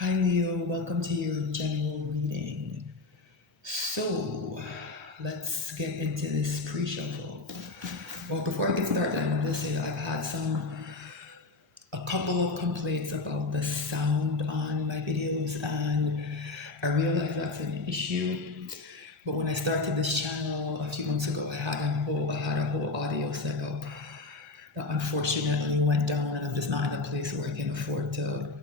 Hi Leo, welcome to your general reading. So, let's get into this pre-shuffle. Well, before I get started, I want to say I've had a couple of complaints about the sound on my videos, and I realize that's an issue. But when I started this channel a few months ago, I had a whole audio setup that unfortunately went down, and I'm just not in a place where I can afford to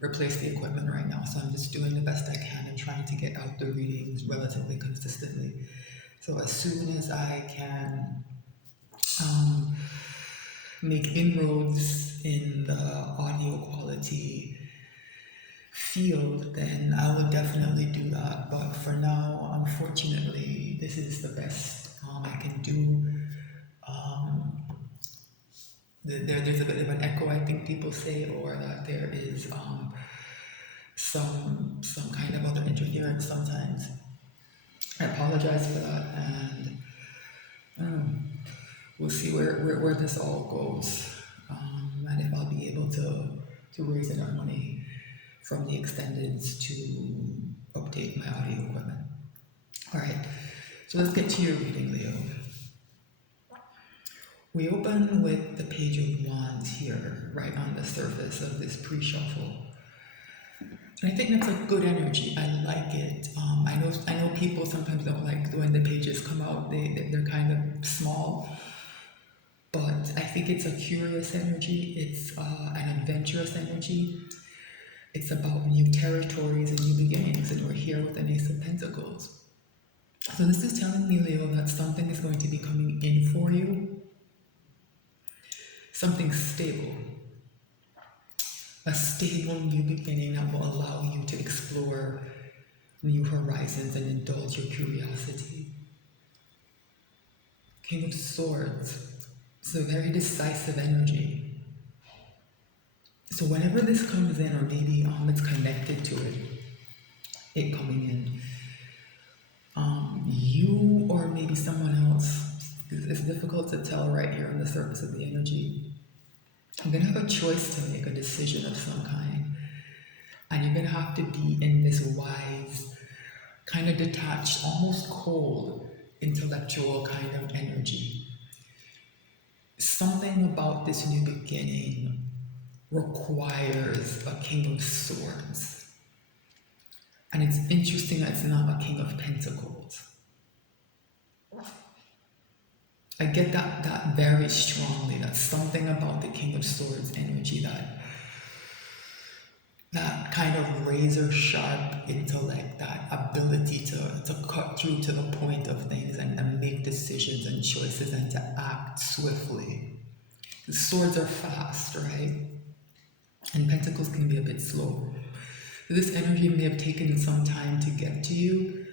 replace the equipment right now. So I'm just doing the best I can and trying to get out the readings relatively consistently. So as soon as I can um, make inroads in the audio quality field, then I will definitely do that. But for now, unfortunately, this is the best I can do. Um, there's a bit of an echo, I think people say, or that there is some kind of other interference sometimes. I apologize for that, and we'll see where this all goes, and if I'll be able to raise enough money from the extendeds to update my audio equipment. All right, so let's get to your reading, Leo. We open with the Page of Wands here, right on the surface of this pre-shuffle. And I think that's a good energy. I like it. I know people sometimes don't like when the pages come out. They're kind of small, but I think it's a curious energy. It's an adventurous energy. It's about new territories and new beginnings, and we're here with an Ace of Pentacles. So this is telling me, Leo, that something is going to be coming in for you. Something stable. A stable new beginning that will allow you to explore new horizons and indulge your curiosity. King of Swords. It's a very decisive energy. So whenever this comes in, or maybe it's connected to it coming in, you or maybe someone else, it's difficult to tell right here on the surface of the energy. I'm gonna have a choice to make, a decision of some kind, and you're gonna have to be in this wise, kind of detached, almost cold, intellectual kind of energy. Something about this new beginning requires a King of Swords. And it's interesting that it's not a King of Pentacles. I get that very strongly. That's something about the King of Swords energy, that kind of razor sharp intellect, that ability to cut through to the point of things and make decisions and choices and to act swiftly. The swords are fast, right? And pentacles can be a bit slow. This energy may have taken some time to get to you,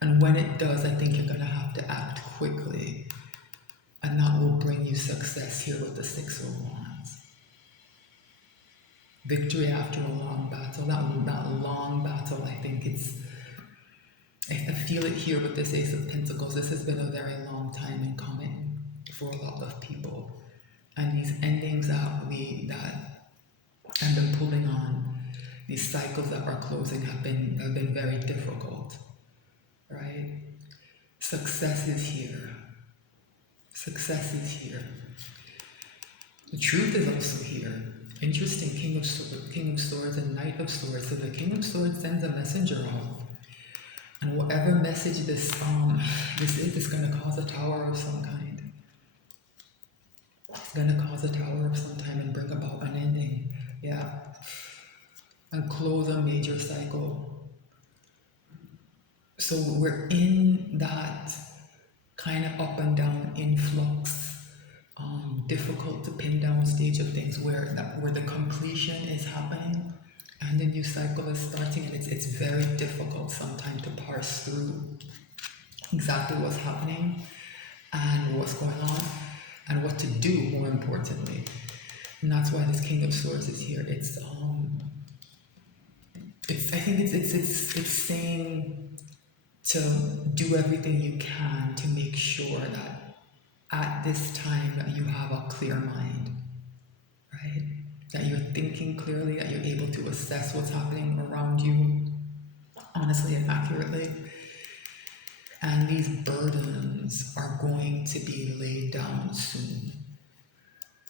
and when it does, I think you're going to have to act quickly, and that will bring you success here with the Six of Wands. Victory after a long battle. That long battle, I think I feel it here with this Ace of Pentacles. This has been a very long time in coming for a lot of people, and these endings that I've been pulling on, these cycles that are closing have been very difficult, right? Success is here. Success is here. The truth is also here. Interesting, King of Swords and Knight of Swords. So the King of Swords sends a messenger out, and whatever message this is going to cause a tower of some kind. It's going to cause a tower of some kind and bring about an ending. Yeah. And close a major cycle. So we're in that kind of up and down influx, difficult to pin down stage of things where the completion is happening and the new cycle is starting, and it's very difficult sometimes to parse through exactly what's happening and what's going on and what to do, more importantly. And that's why this King of Swords is here. I think it's saying to do everything you can to make sure that at this time that you have a clear mind, right? that you're thinking clearly, that you're able to assess what's happening around you honestly and accurately. And these burdens are going to be laid down soon.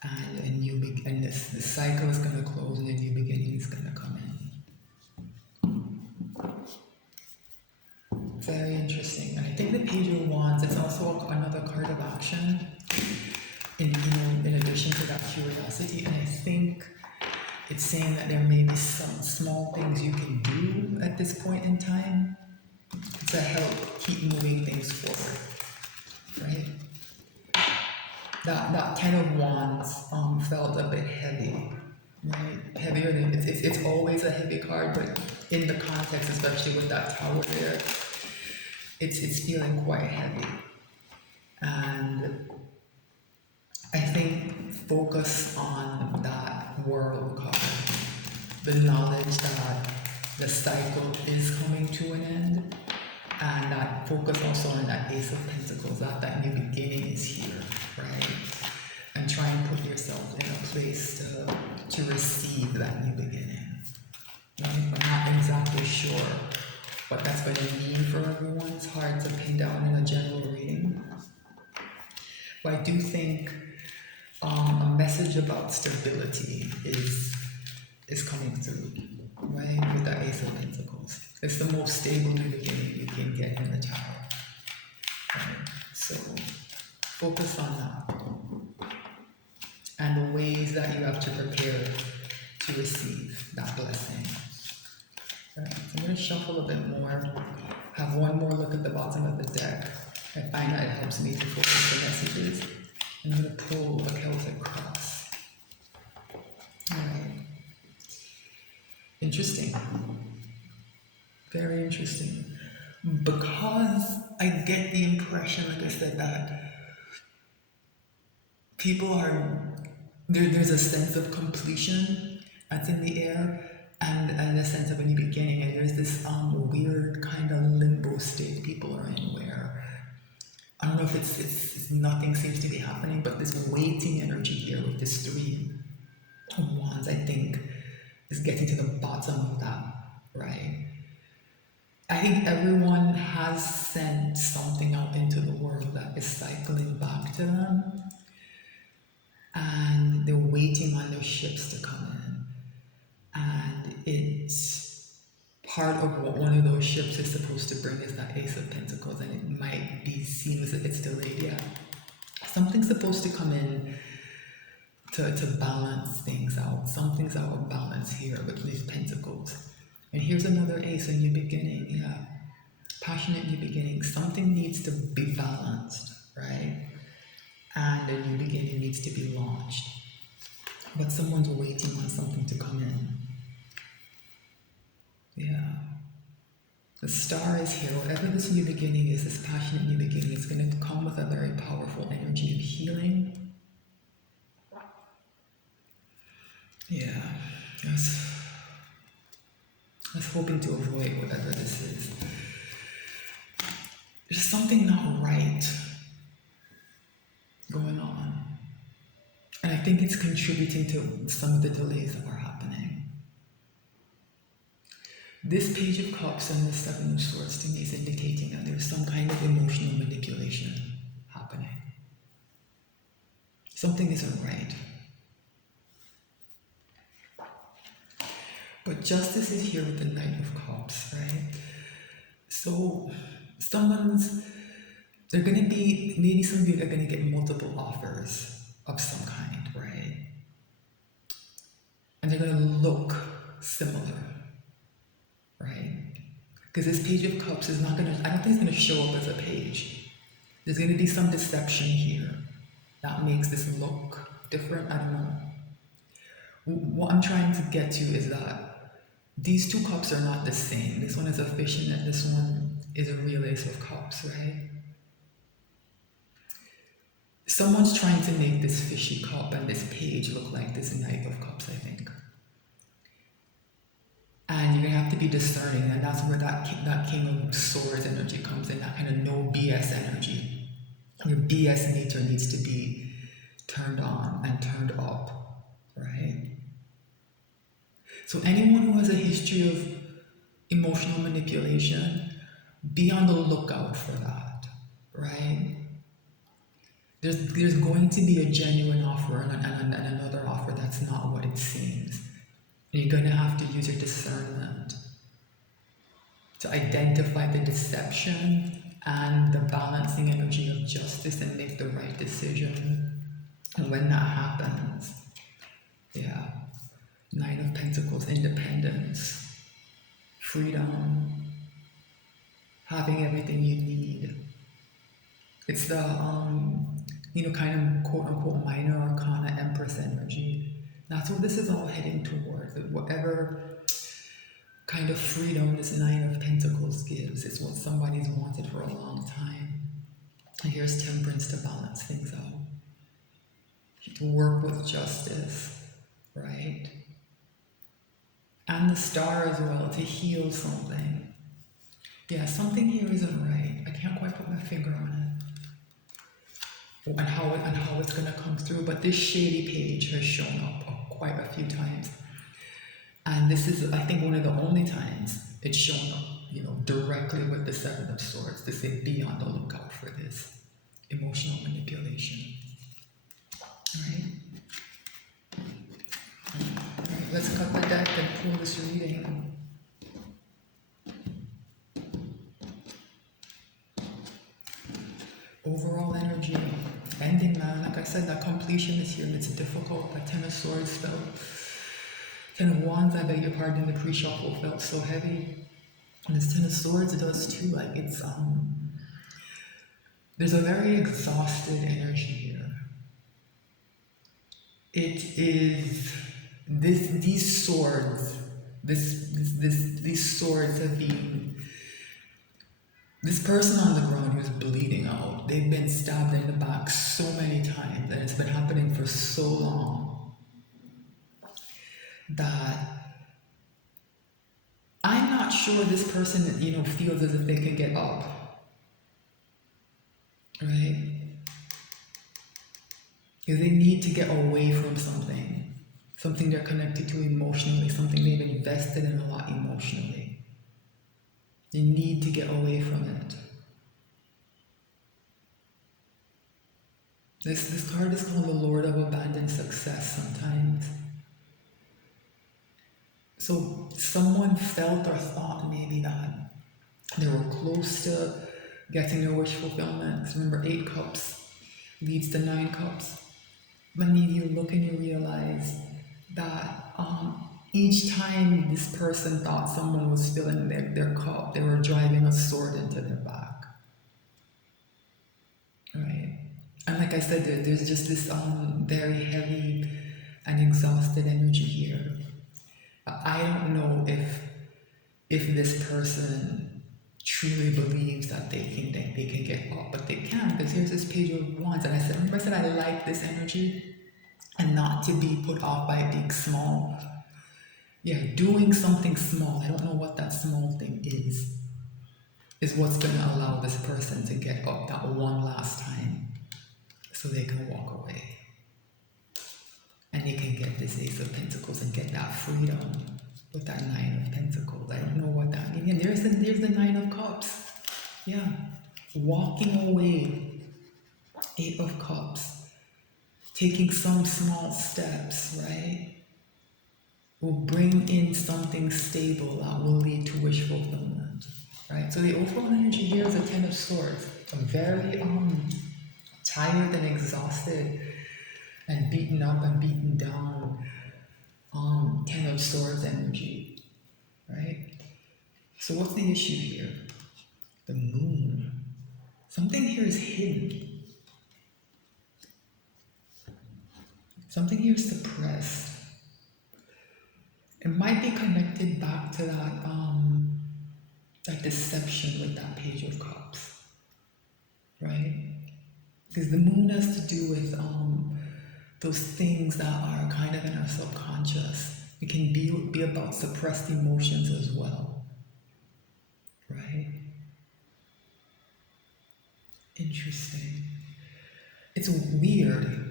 And this cycle is going to close and a new beginning is going to come in. Very interesting. And I think the Page of Wands, it's also another card of action in addition to that curiosity. And I think it's saying that there may be some small things you can do at this point in time to help keep moving things forward, right? That Ten of Wands felt a bit heavy, right? Heavier than it's always a heavy card, but in the context, especially with that Tower there, it's feeling quite heavy. And I think focus on that World card, the knowledge that the cycle is coming to an end, and that focus also on that Ace of Pentacles, that new beginning is here, right? And try and put yourself in a place to receive that new beginning. Right? I'm not exactly sure what that's going to mean for everyone. It's hard to pin down in a general reading. But I do think a message about stability is coming through, right? With that Ace of Pentacles. It's the most stable new beginning you can get in the Tower. Right? So focus on that. And the ways that you have to prepare to receive that blessing. Right. So I'm going to shuffle a bit more, have one more look at the bottom of the deck. I find that it helps me to focus the messages. I'm going to pull a Celtic cross. Alright. Interesting. Very interesting. Because I get the impression, like I said, that people are, there's a sense of completion that's in the air, and a sense of a new beginning, and there's this weird kind of limbo state people are in where, I don't know if it's nothing seems to be happening, but this waiting energy here with this Three of Wands, I think, is getting to the bottom of that, right? I think everyone has sent something out into the world that is cycling back to them, and they're waiting on their ships to come in. And it's part of what one of those ships is supposed to bring is that Ace of Pentacles, and it might be seen as if it's delayed yet. Something's supposed to come in to balance things out. Something's out of balance here with these Pentacles. And here's another Ace, a new beginning, yeah. Passionate new beginning. Something needs to be balanced, right? And a new beginning needs to be launched. But someone's waiting on something to come in. Yeah. The Star is here. Whatever this new beginning is, this passionate new beginning, it's going to come with a very powerful energy of healing. Yeah. I was hoping to avoid whatever this is. There's something not right going on. And I think it's contributing to some of the delays that are happening. This Page of Cups and the Seven of Swords to me is indicating that there's some kind of emotional manipulation happening. Something isn't right. But justice is here with the Knight of Cups, right? So they're going to be, maybe some of you are going to get multiple offers of some kind, right? And they're going to look similar, right? Because this Page of Cups is not going to, I don't think it's going to show up as a page. There's going to be some deception here that makes this look different. I don't know. What I'm trying to get to is that these two cups are not the same. This one is a fish and this one is a real Ace of Cups, right? Someone's trying to make this fishy cup and this page look like this Knight of Cups, I think. And you're going to have to be discerning, and that's where that King of Swords energy comes in, that kind of no BS energy. Your BS meter needs to be turned on and turned up, right? So anyone who has a history of emotional manipulation, be on the lookout for that, right? There's going to be a genuine offer and another offer that's not what it seems. And you're going to have to use your discernment to identify the deception and the balancing energy of justice and make the right decision. And when that happens, yeah, Nine of Pentacles, independence, freedom, having everything you need. It's the, kind of quote unquote minor arcana Empress energy. That's what this is all heading towards. Whatever kind of freedom this Nine of Pentacles gives, it's what somebody's wanted for a long time. And here's Temperance to balance things out. To work with justice, right? And the Star as well, to heal something. Yeah, something here isn't right. I can't quite put my finger on it. And how it's gonna come through, but this shady page has shown up quite a few times. And this is, I think, one of the only times it's shown up, directly with the Seven of Swords, to say be on the lookout for this emotional manipulation. All right, let's cut the deck and pull this reading. Overall energy, ending man. Like I said, that completion is here and it's difficult. That Ten of Swords felt, Ten of Wands, I beg your pardon, the pre-shuffle felt so heavy. And this Ten of Swords does too. Like it's, there's a very exhausted energy here. It is, these swords, these swords have been, this person on the ground who's bleeding out, they've been stabbed in the back so many times, and it's been happening for so long that I'm not sure this person, feels as if they can get up, right? Because they need to get away from something they're connected to emotionally, something they've invested in a lot emotionally. They need to get away from it. This card is called the Lord of Abandoned Success sometimes. So someone felt or thought maybe that they were close to getting their wish fulfillment. Remember, 8 cups leads to 9 cups. When you look and you realize that each time this person thought someone was filling their cup, they were driving a sword into their back. Right? And like I said, there's just this very heavy and exhausted energy here. I don't know if this person truly believes that they can get up, but they can, because here's this Page of Wands, and remember I said I like this energy, and not to be put off by it being small. Yeah, doing something small, I don't know what that small thing is what's going to allow this person to get up that one last time so they can walk away. And they can get this Ace of Pentacles and get that freedom with that Nine of Pentacles. I don't know what that means. And there's the Nine of Cups. Yeah, walking away. 8 of Cups. Taking some small steps, right? Will bring in something stable that will lead to wish fulfillment, right? So the overall energy here is a Ten of Swords. A very tired and exhausted and beaten up and beaten down Ten of Swords energy, right? So what's the issue here? The Moon. Something here is hidden. Something here is suppressed. It might be connected back to that deception with that Page of Cups, right? Because the Moon has to do with those things that are kind of in our subconscious. It can be about suppressed emotions as well, right? Interesting. It's weird.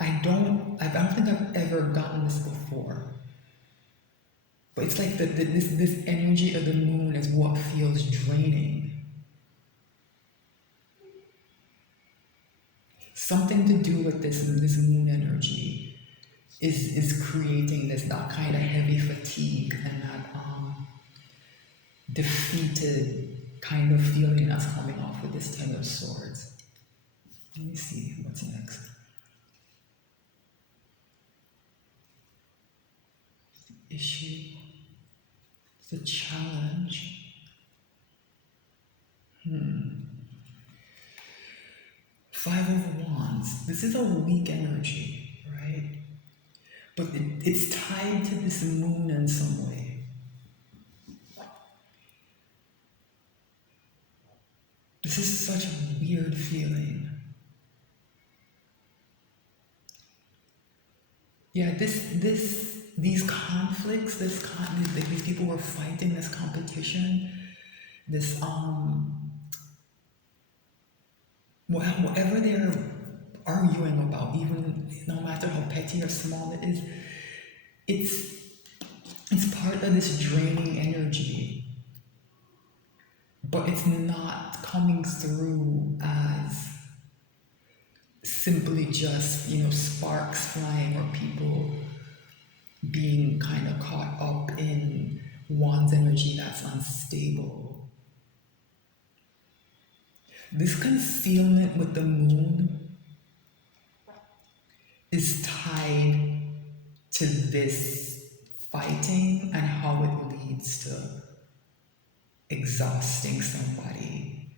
I don't think I've ever gotten this before. But it's like this energy of the moon is what feels draining. Something to do with this moon energy is creating that kind of heavy fatigue and that defeated kind of feeling that's coming off with this Ten of Swords. Let me see what's next. Issue. It's a challenge. Five of Wands. This is a weak energy, right? But it's tied to this moon in some way. This is such a weird feeling. Yeah, these conflicts, these people were fighting, this competition, this whatever they're arguing about, even no matter how petty or small it is, it's part of this draining energy. But it's not coming through as simply just, sparks flying or people being kind of caught up in one's energy that's unstable. This concealment with the moon is tied to this fighting and how it leads to exhausting somebody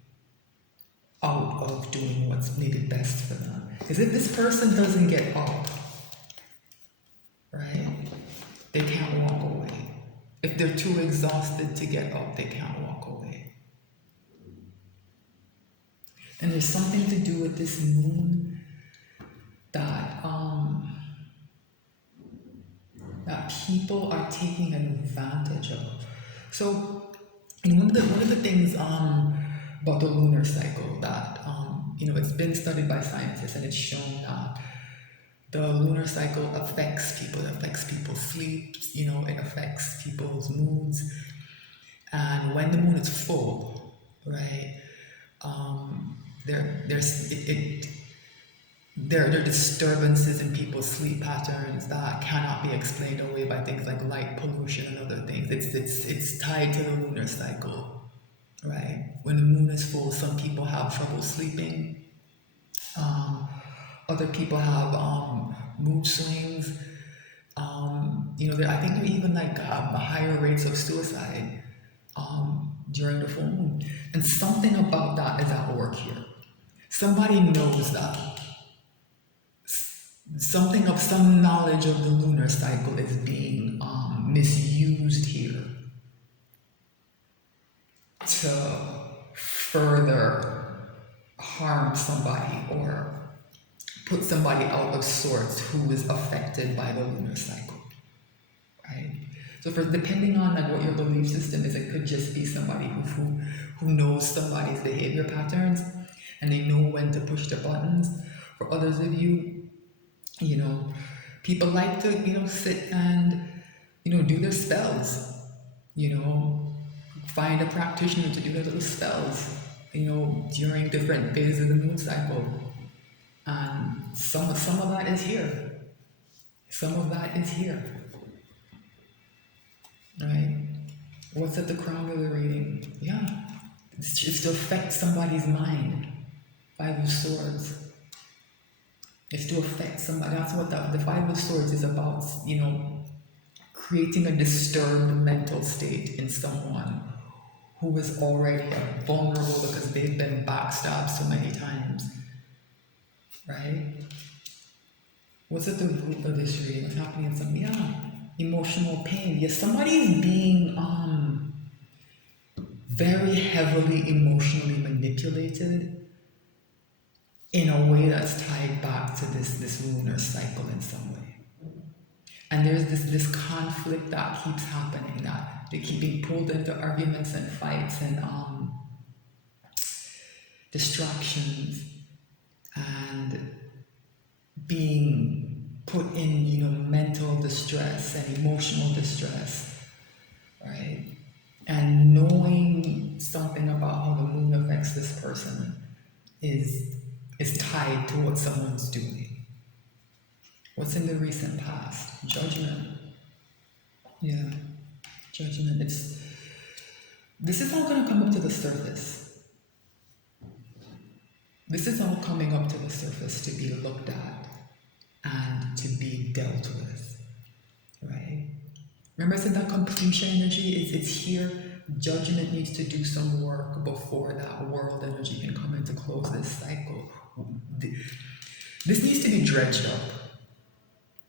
out of doing what's maybe best for them. Because if this person doesn't get up, right, they can't walk away. If they're too exhausted to get up, they can't walk away. And there's something to do with this moon that that people are taking advantage of. So, one of the things about the lunar cycle that it's been studied by scientists, and it's shown that the lunar cycle affects people. It affects people's sleep. It affects people's moods. And when the moon is full, right, there are disturbances in people's sleep patterns that cannot be explained away by things like light pollution and other things. It's tied to the lunar cycle, right? When the moon is full, some people have trouble sleeping. Other people have mood swings. I think there are even higher rates of suicide during the full moon. And something about that is at work here. Somebody knows that. Some knowledge of the lunar cycle is being misused here to further harm somebody or put somebody out of sorts who is affected by the lunar cycle, right? So depending on what your belief system is, it could just be somebody who knows somebody's behavior patterns and they know when to push the buttons. For others of you, people like to, sit and, do their spells, find a practitioner to do their little spells, during different phases of the moon cycle. And some of that is here. Some of that is here. Right? What's at the crown of the reading? Yeah. It's to affect somebody's mind. Five of Swords. It's to affect somebody. That's what the Five of Swords is about, creating a disturbed mental state in someone who is already vulnerable because they've been backstabbed so many times. Right? What's at the root of this reading? What's happening in some, emotional pain. Yes, somebody is being very heavily emotionally manipulated in a way that's tied back to this lunar cycle in some way. And there's this conflict that keeps happening, that they keep being pulled into arguments and fights and distractions and being put in, mental distress and emotional distress And knowing something about how the moon affects this person is tied to what someone's doing. What's in the recent past? Judgment. Yeah, judgment. This is all gonna come up to the surface. This is all coming up to the surface to be looked at and to be dealt with, right? Remember I said that completion energy it's here. Judgment needs to do some work before that world energy can come in to close this cycle. This needs to be dredged up.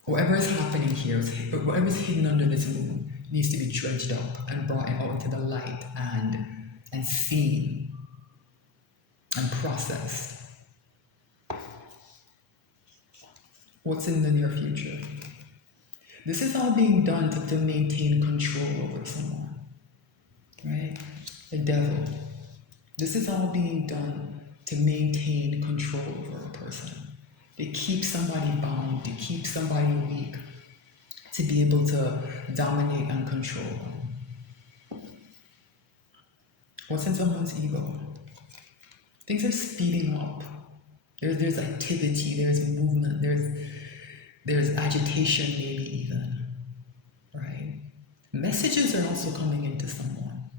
Whatever is happening here, whatever is hidden under this moon, needs to be dredged up and brought out into the light and seen and processed. What's in the near future? This is all being done to maintain control over someone, right? The devil. This is all being done to maintain control over a person. To keep somebody bound, to keep somebody weak, to be able to dominate and control them. What's in someone's ego? Things are speeding up. There's activity, there's movement, there's agitation maybe even, right? Messages are also coming into someone.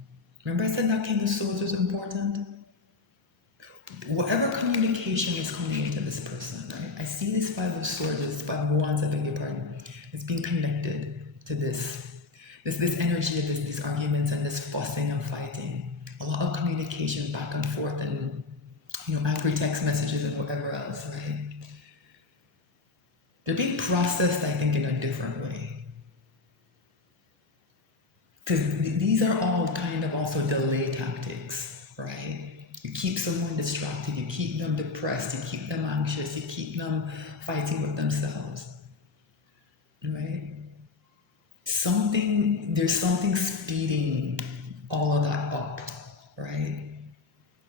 Remember I said that King of Swords was important? Whatever communication is coming into this person, right? I see this Five of Swords, this Five of Wands, I beg your pardon. It's being connected to this energy of these arguments and this fussing and fighting. A lot of communication back and forth and angry text messages and whatever else, right? They're being processed, I think, in a different way. Because these are all kind of also delay tactics, right? You keep someone distracted, you keep them depressed, you keep them anxious, you keep them fighting with themselves, right? There's something speeding all of that up, right?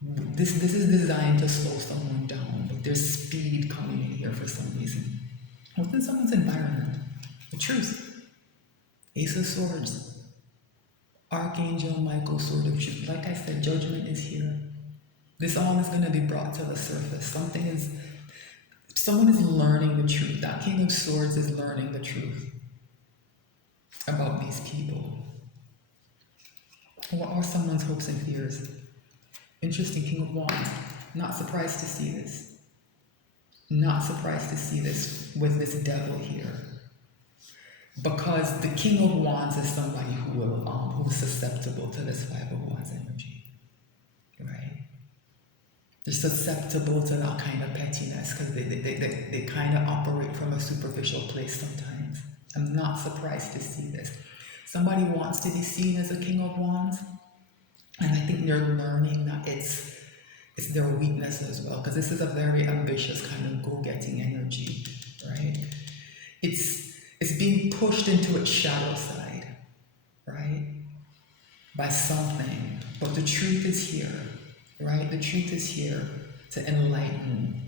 This is designed to slow someone down, but there's speed coming in here for some reason. What's in someone's environment? The truth. Ace of Swords. Archangel Michael, Sword of Truth. Like I said, judgment is here. This all is going to be brought to the surface. Someone is learning the truth. That King of Swords is learning the truth about these people. What are someone's hopes and fears? Interesting, King of Wands. Not surprised to see this. Not surprised to see this with this devil here. Because the King of Wands is somebody who's susceptible to this Five of Wands energy. Right? They're susceptible to that kind of pettiness because they kind of operate from a superficial place sometimes. I'm not surprised to see this. Somebody wants to be seen as a King of Wands, and I think they're learning that it's their weakness as well, because this is a very ambitious kind of go-getting energy, right? It's being pushed into its shadow side, right? By something, but the truth is here, right? The truth is here to enlighten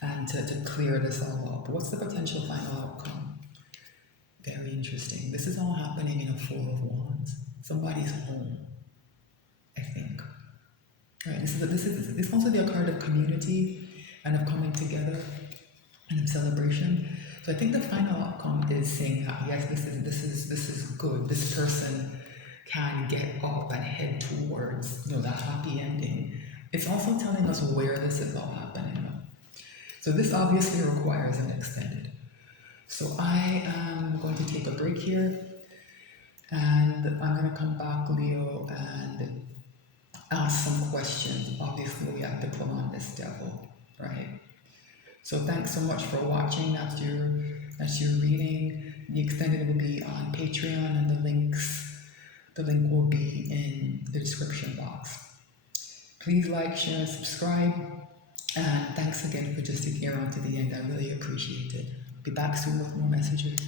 and to clear this all up. What's the potential final outcome? Very interesting. This is all happening in a Four of Wands. Somebody's home, I think. Right, this also be a card of community and of coming together and of celebration. So I think the final outcome is saying that yes, this is good. This person can get up and head towards that happy ending. It's also telling us where this is all happening. So this obviously requires an extended. So I am going to take a break here, and I'm going to come back, Leo, and ask some questions. Obviously, we have to pull on this devil, right? So thanks so much for watching. That's your reading. The extended will be on Patreon, and the link will be in the description box. Please like, share, and subscribe. And thanks again for just sticking around to the end. I really appreciate it. Be back soon with more messages.